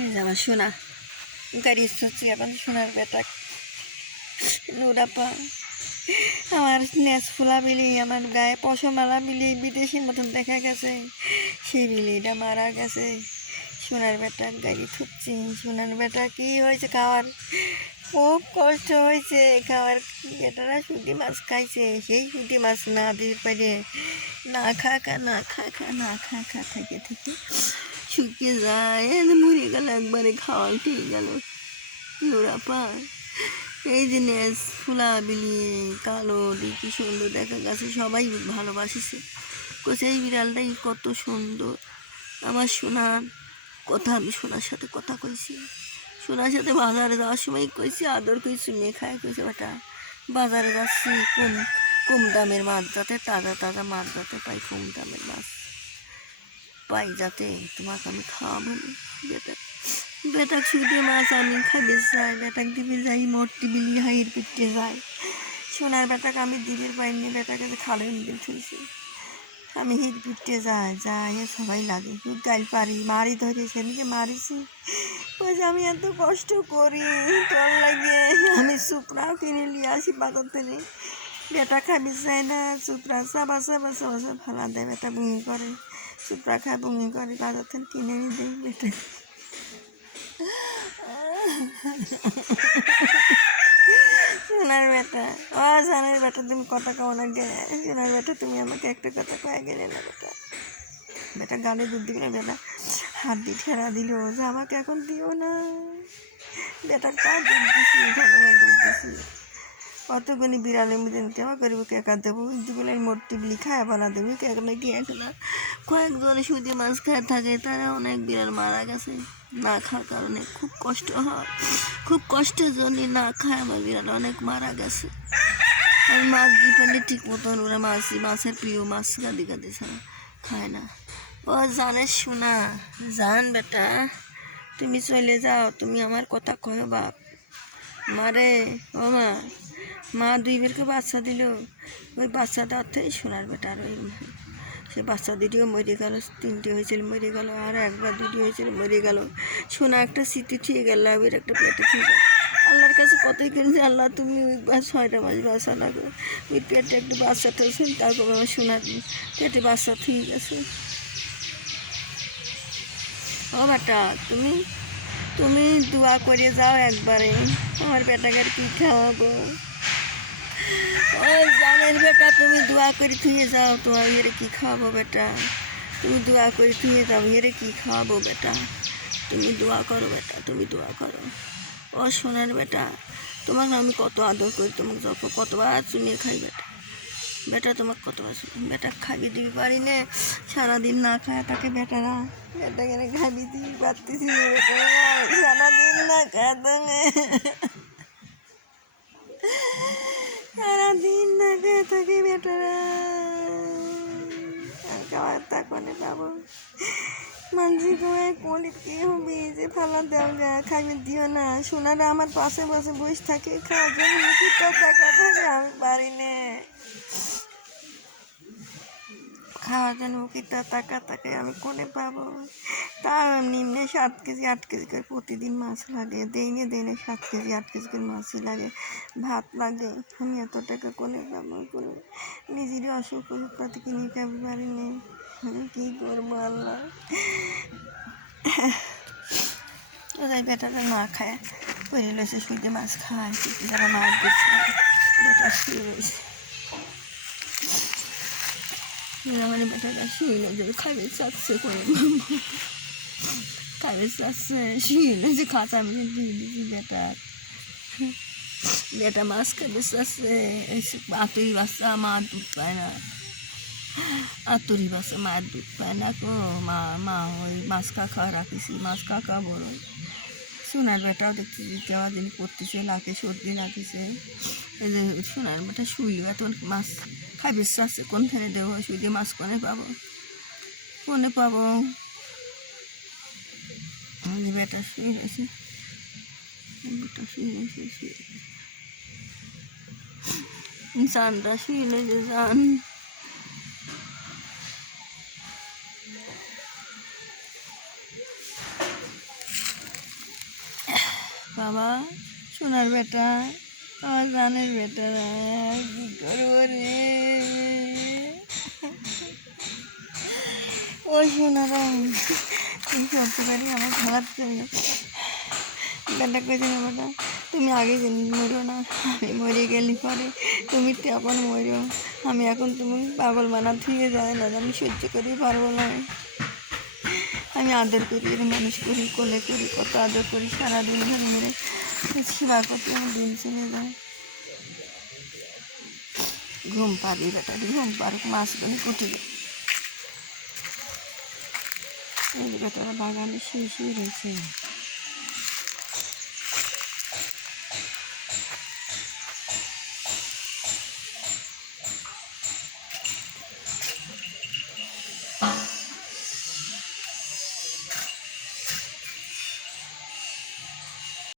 এই যে আমার সোনা গাড়ি হচ্ছে এখন সোনার বেটা নুরাপা আমার নেচ ফুলা বিলি আমার গায়ে পশমালা বিলি বিদেশির মতন দেখা গেছে সেই বিলিটা মারা গেছে। সোনার বেটা গাড়ি থুপছি সোনার বেটা কি হয়েছে খাওয়ার খুব কষ্ট হয়েছে খাওয়ার। বেটারা শুধু মাছ খাইছে সেই শুধু মাছ না দিয়ে পারে না খা খা না খা খা না খা খা থেকে থেকে শুকিয়ে যায় মরে গেল একবারে খাওয়া খেয়ে গেল নুরাপা। এই যে নেচ ফুলা বিলিয়ে কালো কি সুন্দর দেখা গেছে সবাই ভালোবাসিছে কোথায় এই বিড়ালটাই কত সুন্দর আমার সোনার কথা। আমি সোনার সাথে কথা কইছি সোনার সাথে বাজারে যাওয়ার সময় কইছি আদর কইছি মেয়ে খায় কইছে বেটা বাজারে যাচ্ছি কম কম দামের মাছ যাতে তাজা তাজা মাছ যাতে পাই কম দামের মাছ পাই যাতে তোমাকে আমি খাওয়াবো বেটা বেটাক শুধু মাছ আমি খাইতে যাই বেটাক দিবে যাই মরটি বিলি হাইয়ের পিঠে যায় সোনার বেটাকে আমি দিবির পাইনি বেটাকে খালে দিন থইছি আমি হিট পিঠে যাই সবাই লাগে গাইল পারি মারি ধরে সেদিকে মারিছি বলছে আমি এত কষ্ট করি তোর লাগে আমি সুপড়াও কিনে নিয়ে আসি বাজার থেকে বেটা খাবি চাই না সুপড়া চাবা চাবা চাবা চাবা ফালা দেয় বেটা বুঙি করে সুপড়া খায় বুঙি করে বাজার থেকে কিনে নিয়ে দেয় বেটা সোনার বেটা ও সোনার বেটা তুমি কথা কও না গে সোনার বেটা তুমি আমাকে একটা কথা কয়ে গেলে না বেটা বেটা গালে দুধ দিবে না বেটা হাত দিয়ে ঠেরা দিল যে আমাকে এখন দিও না বেটা কার দুধ দিছি ধন্যবাদ দুধ দিছি অতগুনি বিড়ালের মধ্যে কেমন করবো কেকা দেবো দুবেলায় মূর্তি বিলি খায় বানা দেবো কেক নাকি এখন কয়েকজন শুধু মাছ খায় থাকে তারা অনেক বিড়াল মারা গেছে না খাওয়ার কারণে খুব কষ্ট হয় খুব কষ্টের জন্য না খায় আমার বিড়াল অনেক মারা গেছে। আমি মাছ দিই পারলে ঠিক মতন ওরা মাছের প্রিয় মাছ গাদি গাদি ছাড়া খায় না। ও জানে শোনা জান বেটা তুমি চলে যাও তুমি আমার কথা কয় বাপ মারে ও মা দুই বেরকে বাচ্চা দিল ওই বাচ্চা দেওয়ার থেকে সোনার বেটার ওই সে বাচ্চা দুটিও মরে গেল তিনটে হয়েছিল মরে গেল আর একবার দুটি হয়েছিল মরে গেল সোনা একটা স্মৃতি ঠিক গেল ওই একটা পেটে ঠিক গেল আল্লাহর কাছে কতই কিনছি আল্লাহ তুমি ওই 6টা মাস বাচ্চা লাগো ওই পেটে একটা বাচ্চা ঠেলছেন তারপর আমার সোনার পেটে বাচ্চা ঠিক গেছে। ও বেটা তুমি তুমি দোয়া করে যাও একবারে আমার বেটাকে কি খাওয়াবো ওই জানের বেটা তুমি দোয়া করে থুয়ে যাও তোমার ইয়েরে কী খাওয়াবো বেটা তুমি দোয়া করে থুয়ে যাও ইয়েরে কী খাওয়াবো বেটা তুমি দোয়া করো বেটা তুমি দোয়া করো ও সোনার বেটা তোমাকে আমি কত আদর করি তোমাকে যখন কতবার চুনিয়ে খাই বেটা বেটা তোমাকে কতবার বেটা খাবি দিবি পারি নে সারাদিন না খায় তাকে বেটারা বেটাকে খাবি দিবি পারতেছি না বেটা সারাদিন না খায় তোকে সারাদিন না খেয়ে থাকি বেটারা আর খাওয়ার তা কোনে পাবো মানসি কয়ে কোলে কি হবে যে ফালা দেও গা খাইবে দিও না সোনারা আমার পাশে পাশে বসে থাকে খাওয়ার জন্য মুখি টাকা থাকে আমি পারি না খাওয়ার জন্য মুখি টাকা থাকে আমি কোনে পাবো তার নিম্নে 7 কেজি 8 কেজি করে প্রতিদিন মাছ লাগে দিনে 7 কেজি 8 কেজি করে মাছই লাগে ভাত লাগে আমি এত টাকা কোনে পাবো কোনো নিজেরই অসুখ পাতি কিনে খাবি পারি নি আমি কী করবো আল্লাহ ওদের বেটাটা না খায় পরে রয়েছে শুধু মাছ খায় যারা মাছ দিচ্ছে বেটা শুয়ে রয়েছে আমার বেটাটা শুয়ে যে খাবে চাচ্ছে করে খাবে চাচ্ছে শুয়ে যে খাঁচা আমি দিয়ে দিচ্ছি বেটা মাছ খাবে চাচ্ছে আতুরি বাচ্চা মা দুধ পায় না আতুরি বাচ্চা মায়ের দুধ পায় না গো মা ওই মাছ কাকা রাখিছি মাছ কাকা বড় সোনার বেটাও দেখতেছি কেওয়া দিন করতেছে লাখে সর্দি লাগিছে এই যে সোনার বেটা শুইল এত মাছ খাইবে চাচ্ছে কোনখানে দেবো শুইলে মাছ কোনে পাবো বেটা শুয়ে রয়েছে বেটা শুয়ে রয়েছে জানটা শুয়ে রয়েছে জান বাবা, সোনার বেটা, আমার জানের বেটা, কি করবো রে? ও সোনারা, কি করতে পারি আমার খেলার জন্য? বেটা কইছে না বেটা, তুমি আগে মরো না, আমি মরে গেলি পরে তুমি তখন মরো। আমি এখন তুমি পাগল মানা থুয়ে যায় না, আমি সহ্য করি পারবো না। আমি আদর করি, এর মানুষ করি, কোলে করি, কত আদর করি, সারাদিন ধরে মেরে সেবা করতে আমার দিন চলে যায়। ঘুম পাবি বেটা, ঘুম পারুক, মাছগুলো কুটি এই বেটারা বাগানে শুয়ে শুয়ে রয়েছে।